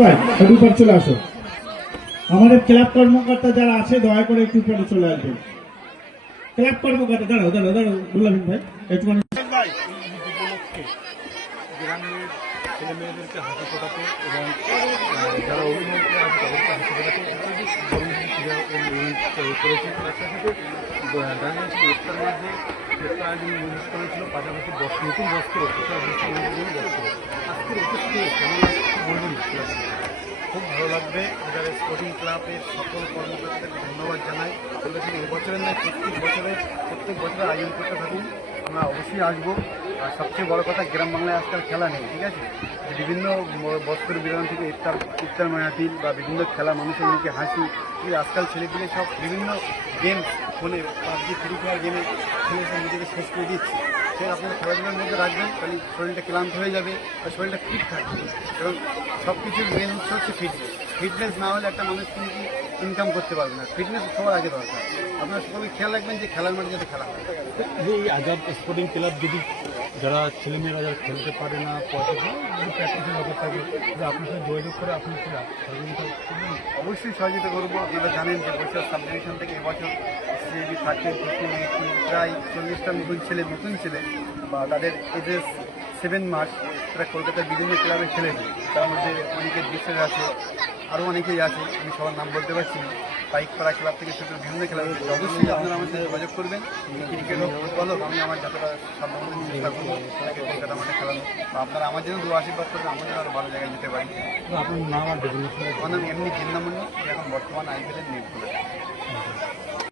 উপর চলে আসো। আমাদের ক্লাব কর্মকর্তা যারা আছে দয়া করে একটু উপরে চলে আসবেন। ক্লাব কর্মকর্তা দাঁড়াও দাঁড়াও দাঁড়াও দুলাভিন ভাই একটুখানি গ্রামের ছেলে মেয়েদেরকে হাসি ফোটাতে এবং যারা অভিভাবকরা আছে তাদেরকে হাসি ফোটাতে করেছে। তার সাথে গার্মেন্টস ইফতার মাঝে ইফতার আয়োজন নির্দেশ করেছিল, পাশাপাশি নতুন বস্ত্র বস্ত্র আজকের উপস্থিতি বলবেন খুব ভালো লাগবে। এবারে স্পোর্টিং ক্লাবের সকল কর্মকর্তাকে ধন্যবাদ জানাই। বলেছেন এবছরের নয় প্রত্যেক বছর আয়োজন করতে থাকুন, আমরা অবশ্যই আসবো। আর সবচেয়ে বড় কথা, গ্রাম বাংলায় আজকাল খেলা নেই, ঠিক আছে? বিভিন্ন বস্ত্র বিতরণ থেকে ইফতার মাহফিল বা বিভিন্ন খেলা, মানুষের মুখে হাসি, আজকাল ছেলেপিলে সব বিভিন্ন গেমস ফোনে পাবজি ফ্রি ফায়ার গেমে খেলে সব নিজেকে শেষ করে দিচ্ছে। সে আপনার খেলাধুলার মধ্যে রাখবেন, তাহলে শরীরটা ক্লান্ত হয়ে যাবে বা শরীরটা ফিট থাকবে। এবং সব কিছুর মেন উৎস হচ্ছে ফিটনেস না হলে একটা মানুষ কিন্তু ইনকাম করতে পারবে না। ফিটনেস সবার আগে দরকার। আপনারা সকলে খেয়াল রাখবেন যে খেলার মাঠে যাতে খেলা হয়। এই আজাদ স্পোর্টিং ক্লাব যদি যারা ছেলেমেয়েরা যারা খেলতে পারে না, প্র্যাকটিসের ব্যাপার থাকে, যে আপনার সাথে যোগাযোগ করে আপনি কি সহযোগিতা করবেন? অবশ্যই সহযোগিতা করবো। আপনারা জানেন যে বরিশাল সাব ডিভিশন থেকে এবছর সিএবি 13, 14, 18 প্রায় 40টা নতুন ছেলে বা তাদের এজেস 7 মাস তারা কলকাতার বিভিন্ন ক্লাবে খেলেছে। তার মধ্যে অনেকে দেশের আছে, আরও অনেকেই আছে, আমি সবার নাম বলতে পারছি না। পাইকপাড়া ক্লাব থেকে ছোটো বিভিন্ন খেলা হচ্ছে। অবশ্যই আপনারা আমার সাথে যোগাযোগ করবেন। ক্রিকেট হোক, ফুটবল হোক, আমি আমার যতটা সম্ভব চেষ্টা করবো তাকে কলকাতা মাঠে খেলানো। বা আপনারা আমার জন্য আশীর্বাদ করবেন, আমাদের আরও ভালো জায়গায় যেতে পারি। আপনার নাম আর আমার নাম এমনি জিন্নামণি, এখন বর্তমান আইপিএলের নিয়োগ করে।